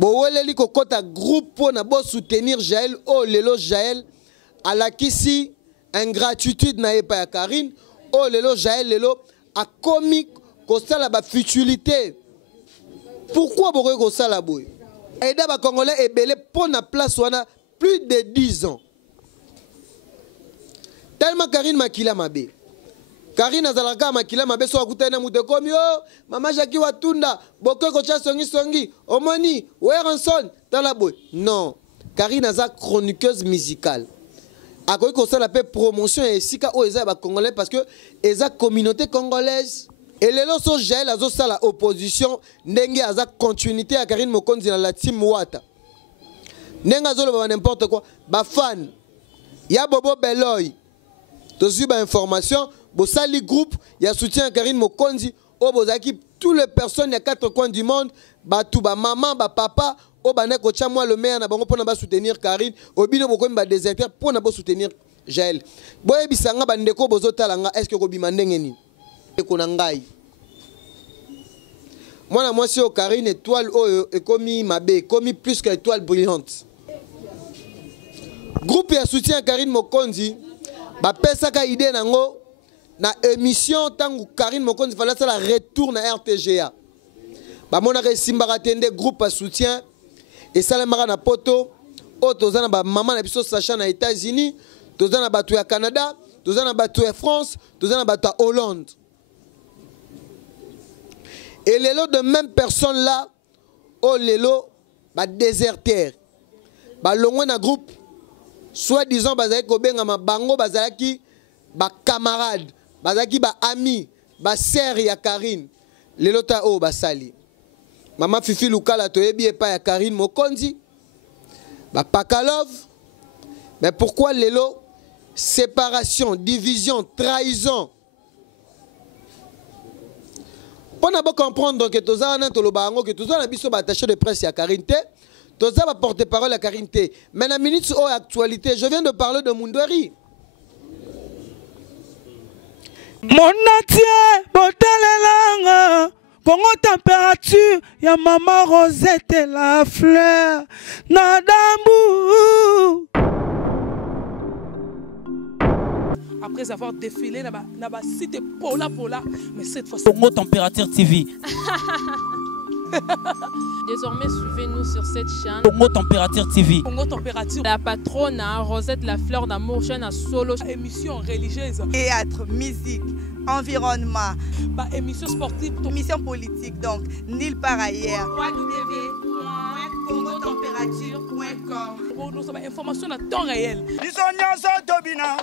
Boweleli kokota groupe pour na bo soutenir Jaël. Oh lelo Jaël à la kisi ingratitude na epa ya Karine. Oh lelo Jaël lelo a commis kosala ba futilité. Pourquoi bokoy kosala boy? Aida ba Congolais ebele pour na place wana plus de 10 ans. Tellement Karine makila mabe. Karine azalaka makila mabe so akutana mude komi oh mama Jackie Watunda bokoy ko cha songi songi omoni Werenson tala boy. Non, Karine aza chroniqueuse musicale. Akoy ko sala pe promotion et sika o eza ba Congolais parce que eza communauté congolaise. Et les lots Jaël azo sala opposition ndenge aza continuité à Karine Mokonzi dans la team Wata. Nenga zolo ba n'importe quoi ba fan ya Bobo Beloy. To suivre information bo sali groupe ya soutien à Karine Mokonzi o bozaki toutes les personnes ya quatre coins du monde ba tout ba maman ba papa o ba neko cha moi le maire na bango pona ba soutenir Karine obino boko ba déserteur pona ba soutenir Jaël. Boye bisanga ba ndeko bozotalanga est-ce que ko bima ndenge ni konangai. Moi si au Karine étoile et commis mabe commis plus qu'étoile brillante. Groupe ya soutien à Karine Mokonzi ba pesa ka idée nango na émission tangu Karine Mokonzi fallait ça la retour na RTGA. Ba mona ke simbara tende groupe à soutien et ça le mara na poto o tozana ba maman na biso Sacha na États-Unis, tozana bato ya Canada, tozana bato ya France, tozana bato ya Hollande. Et les lots de même personne là, oh les lots, bah déserteur, bah longue na groupe, soit disant bazaki kobenga ma bango bazaki, bah camarade, bazaki bah ami, bah sœur ya Karine, les lots ta oh bah sali. Maman Fifi Lukala toyebi et pas ya Karine Mokonzi, bah Pakalov, mais pourquoi les lots, séparation, division, trahison? Pour ne pas comprendre que tous les biso attaché de presse à Karine T, tous les porte-parole à Karine T. Mais la minute où actualité, je viens de parler de Mundori. Mon atier, botalelanga, Congo température, ya maman Rosette et la fleur, Nadambu. Après avoir défilé là-bas, cité Pola, mais cette fois Congo Température TV. Désormais, suivez-nous sur cette chaîne. Congo Température TV. Congo Température. La patronne, Rosette, la fleur d'amour, chaîne à solo. Émission religieuse. Théâtre, musique, environnement. Bah, émission sportive. Émission politique, donc, nulle part ailleurs. www.congotempérature.com. Pour nous avons information à temps réel.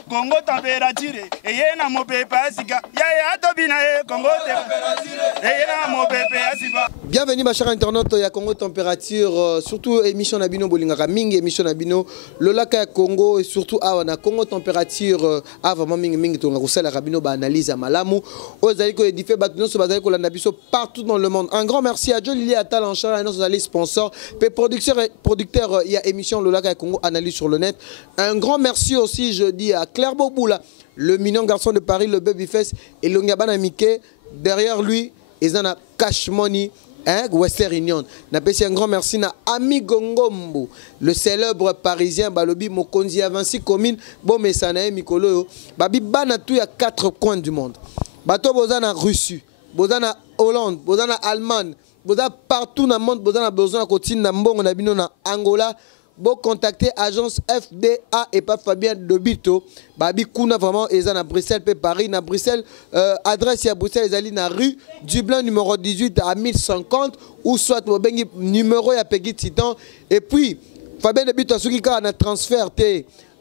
Congo Température. Et y a mon pépé Asika. Ya Tobina Congo Température. Et y a mon pépé Asika. Bienvenue ma chère internaute ya Congo Température, surtout émission Nabino Bolingaka Mingi, émission Nabino Lolaka Congo et surtout na Congo Température avant mingi to ngusala Rabino ba analyse à malamu ozali ko édifier batno so bazali ko landa biso partout dans le monde. Un grand merci à John Lili Atal en charge nos alliés sponsors, producteur il y a émission Lolaka Congo analyse sur le net. Un grand merci aussi je dis à Claire Boboula, le mignon garçon de Paris, le Babyface et le Ngabana Mickey derrière lui, ils en a Cash Money. Western Union. N'appelle un grand merci à Ami Gongombo, le célèbre parisien Balobi Mokonzi à 26 communes. Bon, mais ça n'a Mikolo. Babi Banatou, il y a 4 coins du monde. Bato Bozana Russie, Bozana Hollande, Bozana Allemagne, Bozana partout dans le monde, Bozana besoin à côté Nambon, on a bien en Angola. Bon, contacter agence FDA et pas Fabien Dobito. Babi Kuna vraiment, ils sont à Bruxelles, Paris, à Bruxelles. Adresse à Bruxelles, ils sont dans la rue Dublin numéro 18 à 1050 ou soit numéro à Peggy Titan. Et puis, Fabien Dobito, ceux qui ont un transfert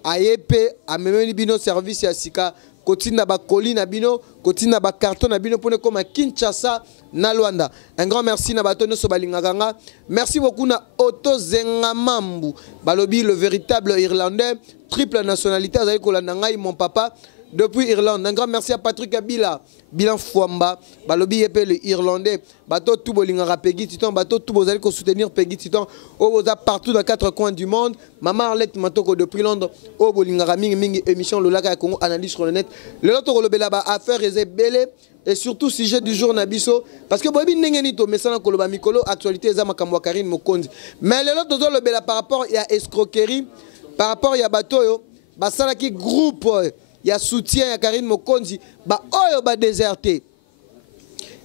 à YP, à même bino service à Sika. Kotina ba colline abino, kotina ba carton abino pour ne comme à Kinshasa na Luanda. Un grand merci na bato no sobalinganga. Merci beaucoup na Otto Zengamambu. Balobi le véritable Irlandais, triple nationalité avec Kolanangai mon papa depuis Irlande. Un grand merci à Patrick Abila, Bilan Fouamba, Balobi épée le Irlandais. Bato tout bolingara Peggy Titan, bato tout bozali ko soutenir Peggy Titan. O boza partout dans 4 coins du monde. Maman Arlette Matoko depuis Londres. O bolingara mingi émission Lolaka Congo analyse sur le net. Le autre lobela ba affaire est belé. et surtout sujet du jour Nabiso parce que bobi ndengeni to mesana koloba mikolo actualité za makambo Karine Mokonzi mais les autres tozo lobela par rapport à escroquerie par rapport à batoyo basala ki groupe ya soutien ya Karine Mokonzi ba oyo ba déserté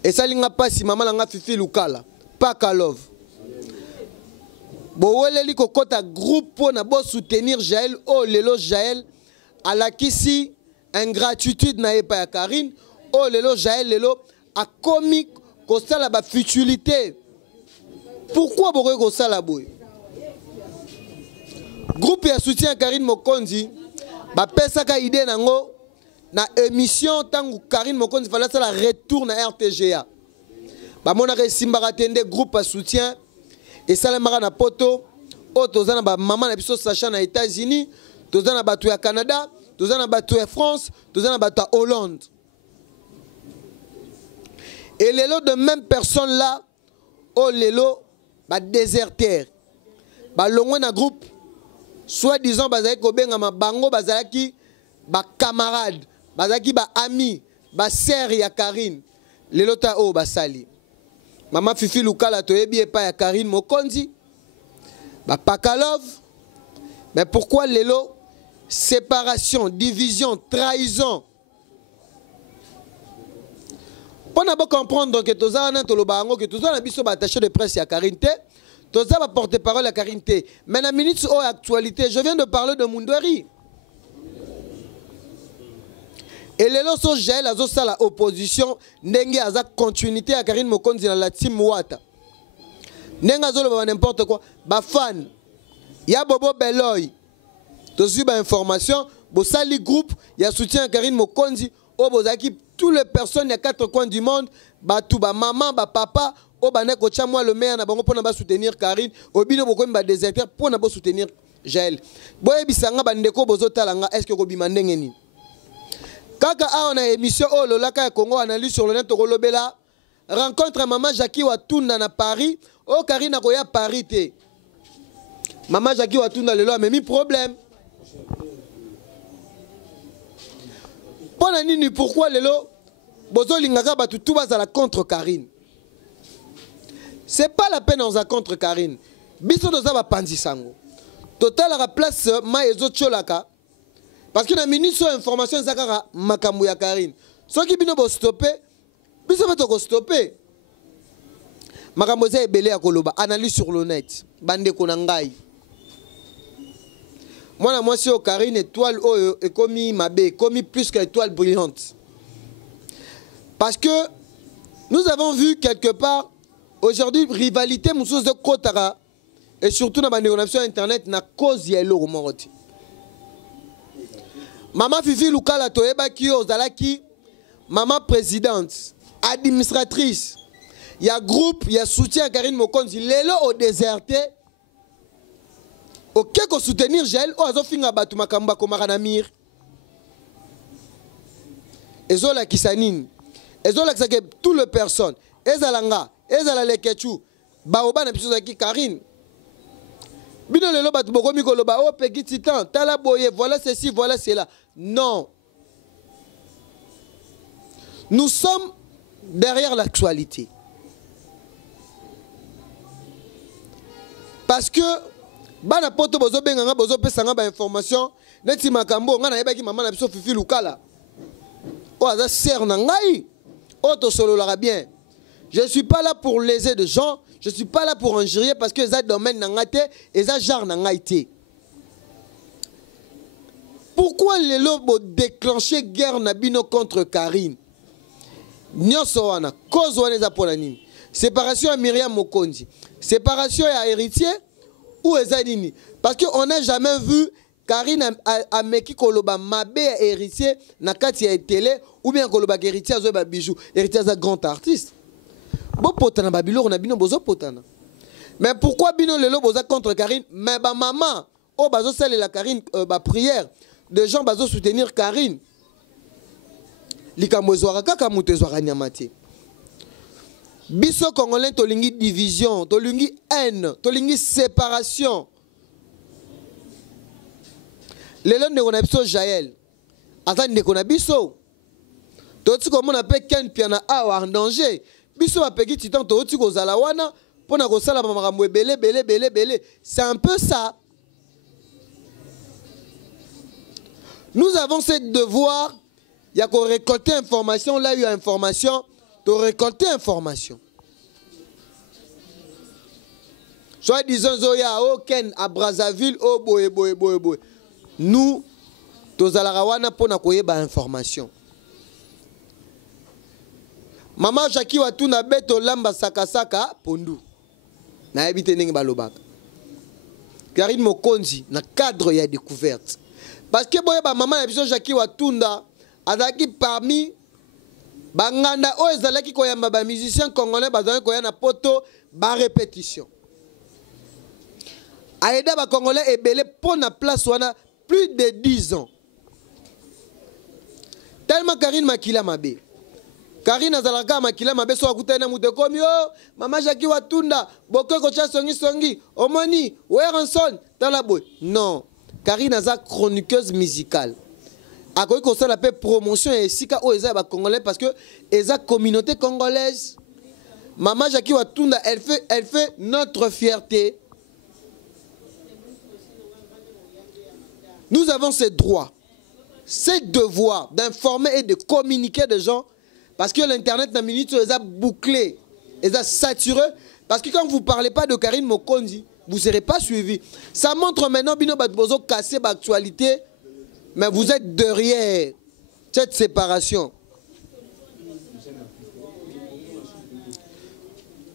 et ça linga pasi mama nga Fifi Lukala pas Kalov bo weleli kokota groupe na bo soutenir Jaël oh lelo Jaël à la kisi ingratitude na epa ya Karine oh lelo Jaël lelo a commis kosala ba futilité pourquoi bokoy kosala boy groupe ya soutien Karine Mokonzi ba pesaka idée nango na émission tangu Karine Mokonzi fala sala retour na RTGA ba mona simbaka tende groupe ya soutien et ça na poto o tozana ba maman na biso Sacha na États-Unis tozana batu ya Canada tozana batu ya France tozana batu ya Hollande et les lots de même personne là oh les lots ba déserteur ba longwe na groupe soit disant bazaki kobenga mabango bazalaki ba camarade bazaki ba ami ba sœur ya Karine les lots ta oh basali Maman Fifi Lukala toyebi epa ya Karine Mokonzi ba Pakalov mais pourquoi lelo séparation division trahison pour ne pas comprendre que toza na toloba ngo que toza na biso ba attaché de presse ya Karine te toza ba porte-parole ya Karine te mais na minute au actualité je viens de parler de Mundweri et les lots sont Jaël azo sala opposition ndenge aza continuité à Karine Mokonzi dans la team Wata ndenge azo le n'importe quoi ba fan ya Bobo Beloy to suivre ba information bo sali groupe ya soutien à Karine Mokonzi o bozaki toutes les personnes ya quatre coins du monde ba tout ba maman ba papa o bané ko chamwa le maire na bango pona ba soutenir Karine obino boko ba déserteur pona ba soutenir Jaël boye bisanga ba ndeko bozo talanga est-ce que ko bima ndenge ni Kaka a na émission oh lolaka Congo analyse sur le net kolobela rencontre maman Jackie Watunda na Paris oh Karine akoya Paris te maman Jackie Watunda lelo a mis problème pona nini pourquoi lelo bozo lingaka batu tout bazala contre Karine c'est pas la peine on za contre Karine biso doza ba panzi sango total la place ma ezo cholaka parce que na ministre information zakara makambo ya Karine soki bino bo stopper biso beto ko stopper makambo za ebele ya koloba analyse sur le net bande ko na ngai moi moi si o Karine étoile oyo ekomi mabe ekomi plus que étoile brillante parce que nous avons vu quelque part aujourd'hui rivalité mususu de kotara et surtout na ba négociation internet na cause ya eloko moroti Maman Fifi Lukala toyeba ki ozalaki maman présidente administratrice il y a groupe il y a soutien à Karine Mokonzi lelo au déserté OK ko soutenir Jaël o azofinga batu makamba ko maranamir ezola kisanine ezola kisake tout le personne ezalanga ezala lekechu ba obana biso zaki Karine bino lelo batu bokomi koloba o peki titan tala boye voilà ceci voilà cela non nous sommes derrière l'actualité parce que bana poto bozo benganga bozo pesanga ba information neti makambo nga na yebaki maman na biso Fifi Lukala o aza sœur na ngai o to solo la bien je suis pas là pour léser de gens je suis pas là pour injurier parce que ça domaine na ngate et ça genre na ngaité pourquoi les lobos déclencher guerre na bino contre Karine nyoso wana cause wana za pona nini séparation à Myriam Mokonzi séparation à héritier ou ezanini parce que on n'a jamais vu Karine a meki koloba mabe héritier na kati ya télé ou bien koloba héritier azo ba bijou héritier za grand artiste bo potana ba biloko na bino bozo potana mais pourquoi bino lelo boza contre Karine mais ba maman o bazo sale la Karine ba prière de gens bazo soutenir Karine likambo ezwaka kaka mutu ezwaka nyamate biso congolais tolingi division tolingi haine tolingi séparation lelo ndeko na biso Jaël ata ndeko na biso toti komona pe ken piana awa en danger biso ba peki titan toti kozala wana pona kosala makambo belé. C'est un peu ça. Nous avons ce devoir, il y a qu'on récolter information, là il y a information, de récolter information. Soit disons Zoya Oken à Brazzaville, oh boy. Nous, tous à la rawana pour nakoyeba information. Maman Jackie Watuna beto lamba saka pondu. Na habité ningi balobaka. Karine Mokonzi na cadre ya découverte. Parce que boyeba maman ya biso Jackie Watunda azaki parmi banganda o ezalaki koyamba ba musicien congolais bazali koyana poto ba répétition. Aïda ba congolais ebele pour na place wana plus de 10 ans. Tellement Karine Makila mabe. Karine azalaka makila mabe so akutana muté komi oh maman Jackie Watunda bokoko cha songi omoni Werenson tala boy. Non, Karine aza chroniqueuse musicale. Akoki ko sala pe promotion et sika o eza ba congolais parce que eza communauté congolaise. Maman Jackie Watunda elle fait notre fierté. Nous avons ce droit, ce devoir d'informer et de communiquer des gens parce que l'internet n'a minute les a bouclés, les a saturés parce que quand vous ne parlez pas de Karine Mokonzi, vous ne serez pas suivi. Ça montre maintenant Bino Batbozo casser l'actualité, mais vous êtes derrière cette séparation.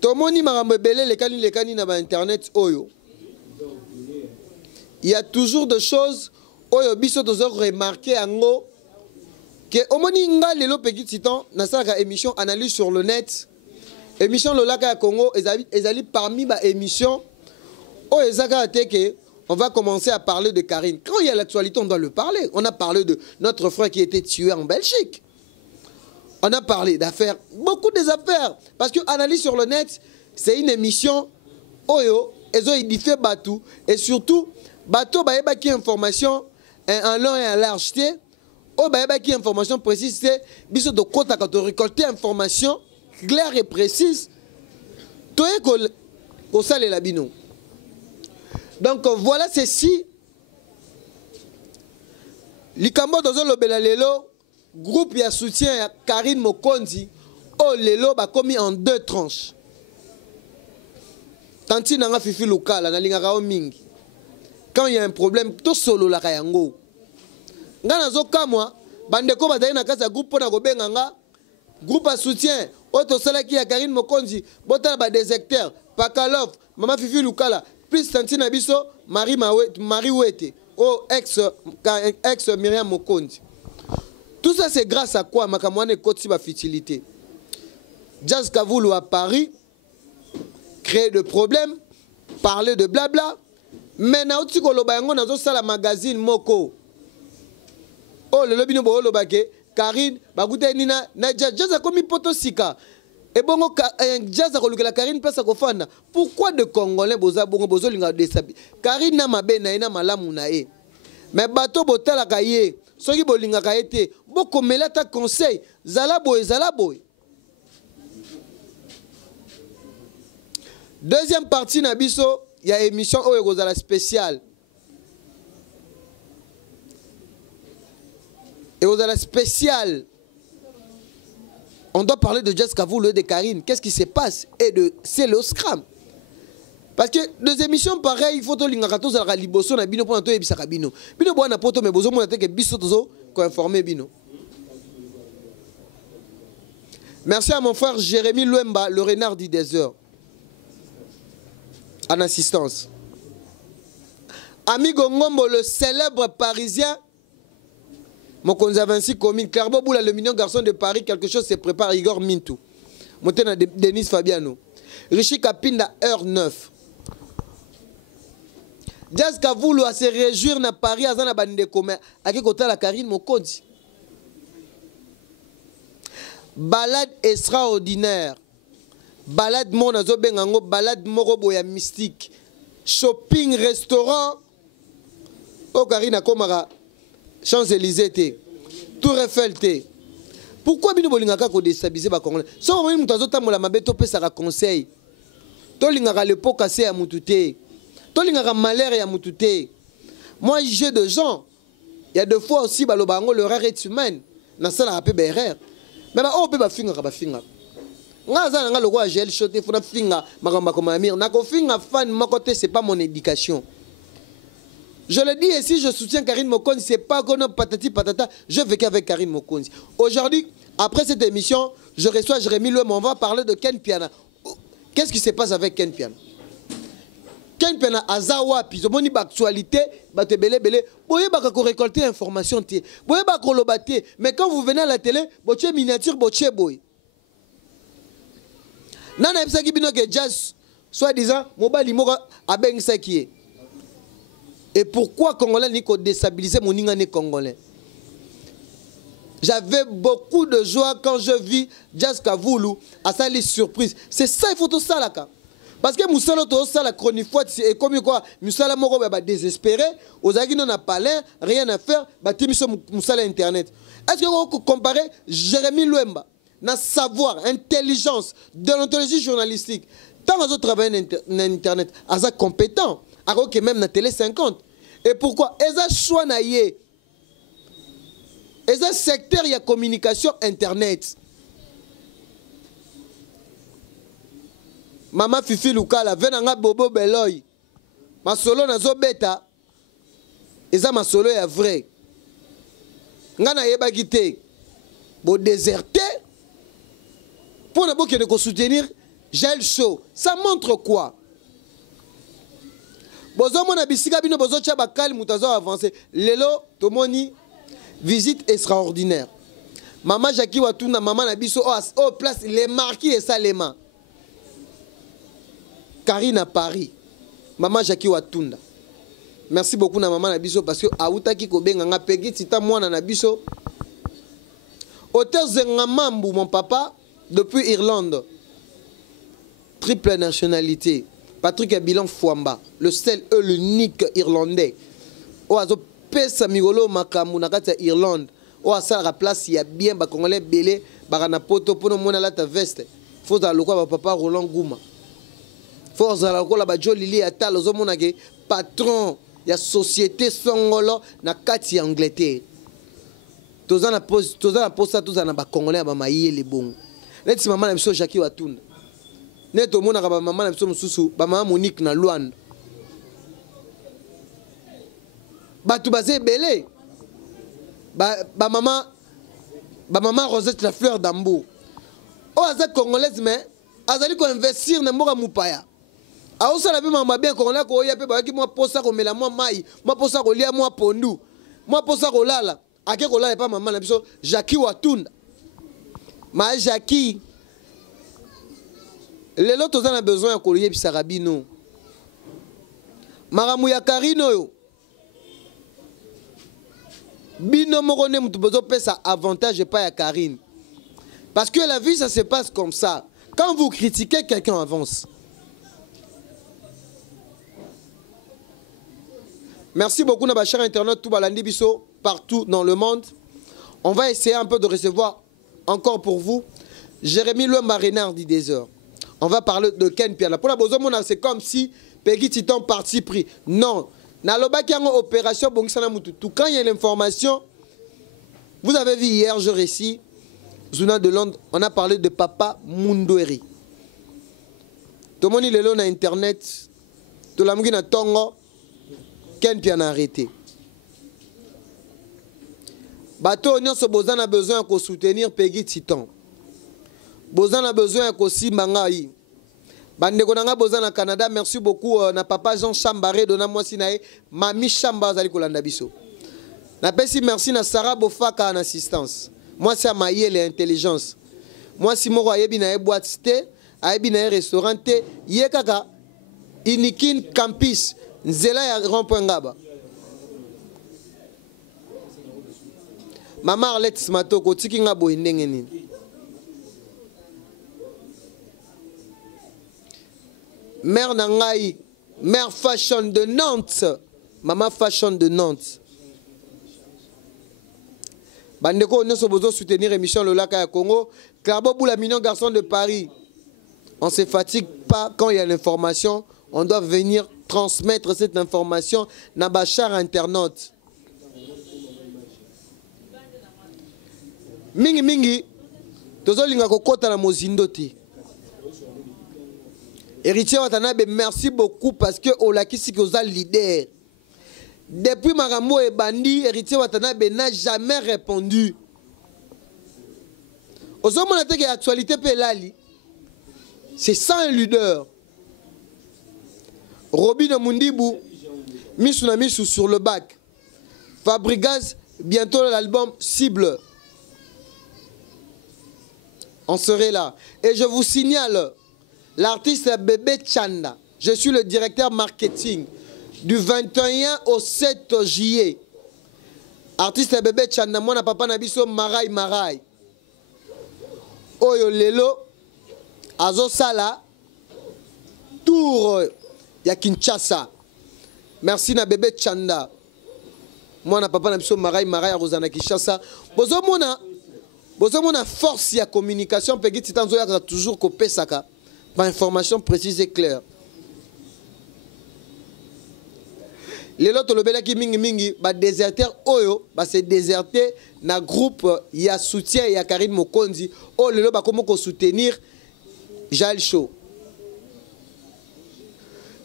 Tomoni Marambebele les kani na internet oyo. Il y a toujours des choses oyo biso tozo remarquer ango que omoni nga lelo peki titan na sala émission analyse sur le net émission Lolaka ya Congo ezali parmi ba émission o ezaka teke on va commencer à parler de Karine. Quand il y a l'actualité on doit le parler. On a parlé de notre frère qui était tué en Belgique. On a parlé d'affaires, beaucoup des affaires parce que analyse sur le net c'est une émission oyo ezo édifié batou et surtout bateau baeba qui information en long et en large o baeba qui information précise c'est biso de kota quand on récolter information claire et précise toye ko sale la bino. Donc voilà ceci likambo dozo lobela lelo groupe ya soutien ya Karine Mokonzi o lelo ba komi en deux tranches. Tanti nanga fifi lokala na lingaka o mingi. Quand il y a un problème, tout solo la kayango. Ngana zo kamwa bandeko bazali na kasa groupe pona ko benganga groupe à soutien auto sala ki ya Karine Mokonzi botala ba des acteurs Pakalov mama Fifi Lukala plus Tantina Biso Marie Wete au ex Myriam Mokonzi. Tout ça c'est grâce à quoi makamwane koti ba futilité. Jazz Kavoulou à Paris créer de problèmes, parler de blabla. Mais na uti koloba yango nazo sala magazine moko. Oh le lobino bo lobake Karine bakute nina na jazz komi poto sika. Et bongo jazz kolukela Karine pesa kofanda. Pourquoi de Congolais boza bongo bozo linga desabi. Karine na mabe na ina malamu na e. Mais bato botala kaye soki bolinga kaete boko melata conseil zala boy. Deuxième partie na biso il y a une émission Oegozala spéciale. Et Oegozala spéciale. On doit parler de Jazz Kavoulou et de Karine. Qu'est-ce qui se passe? Et de c'est le scram. Parce que deux émissions pareilles, il faut que l'ingakato zala liboso na bino pour n'ato ebisaka bino. Bino boa na poto mais bozo mo na que biso tozo ko informer bino. Merci à mon frère Jérémy Luemba, le renard du désert. En assistance. Amigo Ngombo, le célèbre parisien, Mokonza Vinci Comine, Clarbo Boula, le mignon garçon de Paris, quelque chose se prépare, Igor Mintou. Montena Denis Fabiano. Richi Kapinda, heure 9. Jazz Kavoulou a se réjouir na Paris, Azana Bande Kome, à qui côté la Karine Mokonzi. Balade extraordinaire. Balade mon azo bengango, balade moro boya mystique. Shopping, restaurant. Oh Karina Komara, Champs-Élysées, Tour Eiffel, Pourquoi bino bolingaka ko déstabiliser ba Congolais? So moi mutu azotambola mabe to pesa ka conseil. To lingaka le pot cassé à mutu te. To lingaka malheur ya mutu te. Moi j'ai de gens. Il y a des fois aussi balobango l'erreur est humaine. Na sala rapé berrer. Mais ba o pe ba finga ba finga. Nga za nga lokwa gel shoté fona finga makamba comme amir. Na ko finga fan makote c'est pas mon éducation. Je le dis ici, je soutiens Karine Mokonzi, c'est pas qu'on a patati patata, je vécu avec Karine Mokonzi. Aujourd'hui, après cette émission, je reçois Jérémy Louem, on va parler de Ken Piana. Qu'est-ce qui se passe avec Ken Piana? Ken Piana, Azawa, puis il y a actualité, il y a récolter information, il y a mais quand vous venez à la télé, vous avez miniature, vous avez boy. Nana Epsaki Bino que jazz, soi-disant, mobile limora a ben qui. Et pourquoi Congolais n'y ko déstabiliser mon ingane Congolais? J'avais beaucoup de joie quand je vis Jazz Kavoulou à sa liste surprise. C'est ça, il faut tout ça là. Parce que Moussala tout ça la chronique fois et comme quoi Moussala moko ba désespéré, aux agis non a pas l'air, rien à faire, ba timiso Moussala internet. Est-ce que vous comparez Jérémy Louemba na savoir, intelligence, de l'anthologie journalistique, tant que vous travaillez dans internet, asa compétent, alors que même na télé 50. Et pourquoi? Eza choix na yé. Eza secteur ya communication internet. Mama Fifi Lukala venanga bobo beloy. Ma solo na zo beta. Eza ma solo ya vrai. Nga na yeba gite. Bo déserté. Pour na boke de soutenir Gel Show. Ça montre quoi? Bozo mona bisika bino bozo tia bakali mutazo avancer. Lelo tomoni visite extraordinaire. Maman Jackie Watuna maman na biso oh place les marquis et Salema. Karine à Paris. Maman Jackie Watunda. Merci beaucoup na maman na biso parce que autaki ko benga nga pegi tita mwana na biso. Auteur Zengamambu mon papa depuis Irlande. Triple nationalité. Patrick Abilan Fouamba, le seul et l'unique irlandais. Oazo pesa migolo makamu na kati ya Irlande. Oasa la place ya bien ba congolais belé barana poto pono mona la ta veste. Faut za lokwa ba papa Roland Gouma. Faut za lokwa ba jolili atalo zo mona ke patron ya société songolo na kati ya Angleterre. Toza na posa toza na ba congolais ba mayele bon. Leti maman na biso Jackie Watunda. Neto mona ka ba maman na biso mususu ba maman Monique na Luanda. Batu bazé belé. Ba maman Rosette la fleur d'Ambour. O aza congolaise mais azali ko investir na mboka mupaya. A osala pe mama bien congolais ko ya pe ba ki moi posa ko mela moi mai, moi posa ko lia moi pondu. Moi posa ko lala. Ake ko lala pa maman na biso Jackie Watunda. Ma Jackie les autres ont besoin de collier puis sarabino. Maramu ya Karino yo. Bino morone mutu besoin pesa avantage pas ya Karine. Parce que la vie ça se passe comme ça. Quand vous critiquez quelqu'un avance. Merci beaucoup na ba cher internet tout balandi biso partout dans le monde. On va essayer un peu de recevoir encore pour vous Jérémy Louem Renard dit des heures. On va parler de Ken Piana. Pour la bozomona, c'est comme si Peggy Titan parti pris. Non. Naloba qui a une opération Bongsana Mututu. Quand il y a l'information, vous avez vu hier, je récite, Journal de Londres, on a parlé de Papa Mundweri. Tout le monde est là sur Internet. Tout le monde est Tongo. Ken Piana arrêté. Bateau, on a besoin de soutenir Peggy Titan. Bozan a besoin aussi mangai. Bandeko nanga bozan na Canada, merci beaucoup na papa Jean Chambaré dona moi sinae mami Chamba zali kolanda biso. Na pesi merci na Sarah Bofaka en assistance. Moi c'est maïe l'intelligence. Moi si moko ayebi na boîte té, ayebi na restaurant té, yekaka Inikin Campus, nzela ya rond-point ngaba. Mama Arlette Smatoko tiki ngabo ndenge nini. Mère Nangaï, mère fashion de Nantes, maman fashion de Nantes. Bandeko, on a besoin de soutenir l'émission Le Lac à Congo. Clarbo Boula, mignon garçon de Paris. On ne se fatigue pas quand il y a l'information. On doit venir transmettre cette information dans ma chère internaute. Mingi mingi, tozolinga kokota na mozindo te. Héritier Watanabe, merci beaucoup parce que Olakisi koza leader. Depuis Marambo et Bandi, Héritier Watanabe n'a jamais répondu. Aux hommes, on a dit que l'actualité Pelali, c'est ça un leader. Robin Mundibou, Missou Missou sur le bac. Fabregas, bientôt l'album Cible. On serait là. Et je vous signale, l'artiste Bébé Chanda. Je suis le directeur marketing du 21 au 7 juillet. Artiste Bébé Chanda, moi, papa Nabiso Marai Marai. Oyo Lelo, Azo Sala, Tour ya Kinshasa. Merci na Bébé Chanda. Moi, papa Nabiso Marai Marai à Rosana Kinshasa. Bozo mona force ya communication, Peggy Titan Zoya toujours copé saka. Par information précise et claire. Les autres lobela ki mingi mingi ba déserteur oyo ba se déserté na groupe ya soutien ya Karine Mokonzi o lelo ba komo ko soutenir Jaël Show.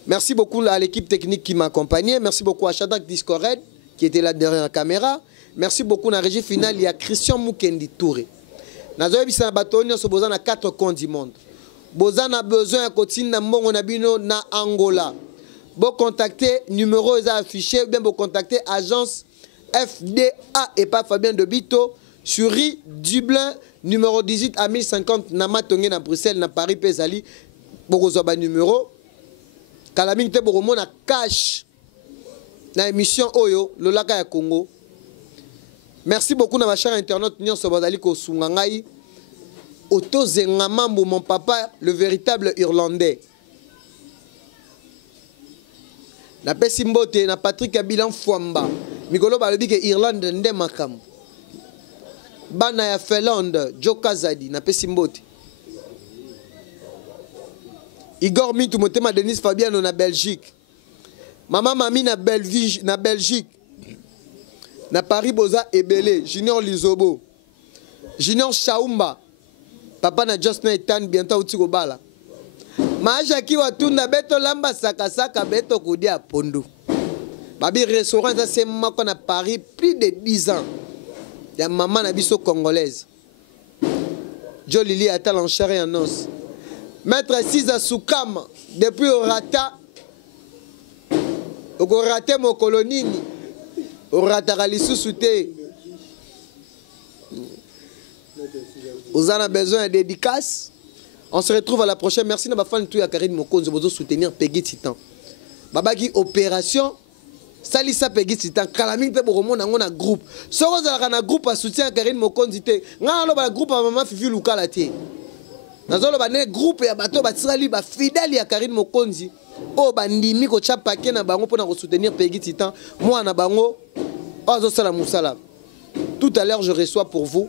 Merci beaucoup à l'équipe technique qui m'accompagnait, merci beaucoup à Shadak Discored qui était là derrière la caméra. Merci beaucoup à la régie finale, il y a Christian Mukendi Touré. Nazoye bisana batoni so bozana 4 coins du monde. Bozana besoin à continuer na mbongo na bino na Angola. Vous contactez, numéro est affiché, ou bien vous contactez agence FDA et pas Fabien de Bito, sur Rue Dublin, numéro 18 à 1050, Nama Tongé na Bruxelles, na Paris, Pesali, Bogozoba numéro. Kalaming te Boromo na cash, na émission Oyo, le Laka ya Congo. Merci beaucoup na ma chère internaute, Nyon Sobadali Kosungangai, Otto Zengamambo, mon papa, le véritable Irlandais. Na Pessimbote, na Patrick Abilan Fwamba. Mikolo balobi ke Irlande nde makam. Bana ya Finlande, Joka Zadi, na Pessimbote. Igor Mitu Motema Denis Fabiano na Belgique. Maman Mami na Belgique. Na Paris Boza Ebele, Junior Lizobo. Junior Shaumba. Papa na Just Nathan bientôt utiko bala. Maja ki watunda beto lamba saka beto kudia pondu. Babi restaurant ça c'est mako na Paris plus de 10 ans. Ya maman na biso congolaise. Jolili atal en chair et en os. Maître Siza Soukam depuis Orata. Orata mo kolonini. Orata galisusu te. Vous en avez besoin de dédicaces. On se retrouve à la prochaine. Merci à ma fan tout à Karine Mokonzi de soutenir Peggy Titan. Babaki opération Salisa Peggy Titan. Kalaming te boromo na ngona groupe. Soko za na groupe à soutien à Karine Mokonzi te. Nga lo ba groupe à maman Fifi Lukala te. Nazolo ba ne groupe ya bato ba tsali ba fidèle ya Karine Mokonzi. O bandimi ko chapake na bango pona ko soutenir Peggy Titan. Moi na bango ozo sala musala. Tout à l'heure je reçois pour vous.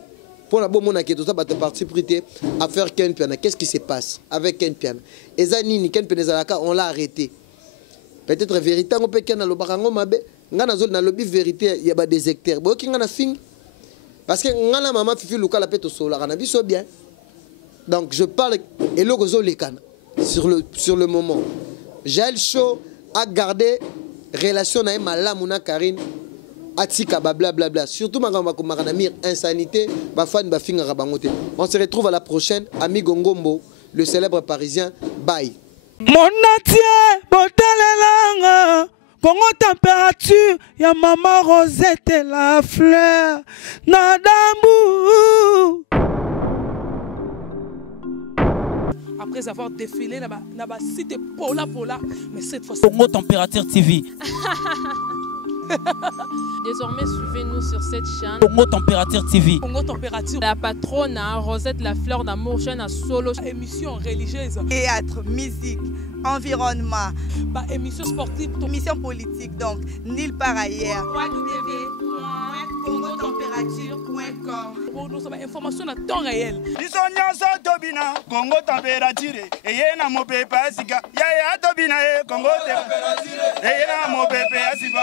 Pour la bonne monnaie qui est parti prêter à faire Ken Piana. Qu'est-ce qui se passe avec Ken Piana? Et Zanini, Ken Piana, on l'a arrêté. Peut-être vérité, on peut Ken na lobarango mabe. Ngana zone na lobby vérité, il y a des hectares. Bon, qui ngana fin? Parce que ngana maman Fifi Luka la pète au sol, la vie soit bien. Donc je parle et le gozo les cannes sur le moment. Jaël Show a gardé relation avec Malamuna Karine. Atika blablabla. Surtout Maganamir insanité, Bafan Bafinga Rabangote. On se retrouve à la prochaine. Ami Gongombo, le célèbre parisien. Bye. Mon natie, botalelanga, Congo température, ya maman Rosette et la fleur, Nadambu. Après avoir défilé, n'a cité Pola, mais cette fois Congo Température TV. Désormais, suivez-nous sur cette chaîne. Congo Température TV. Congo Température. La patronne, Rosette la fleur d'amour, chaîne à solo. Émission religieuse. Théâtre, musique, environnement. Émission sportive. Émission politique, donc, nulle part ailleurs. congotempérature.com. Pour nous avoir information à temps réel. biso nyonso tobina Congo température eye na mopepe asika yaya tobina Congo température eye na mopepe asika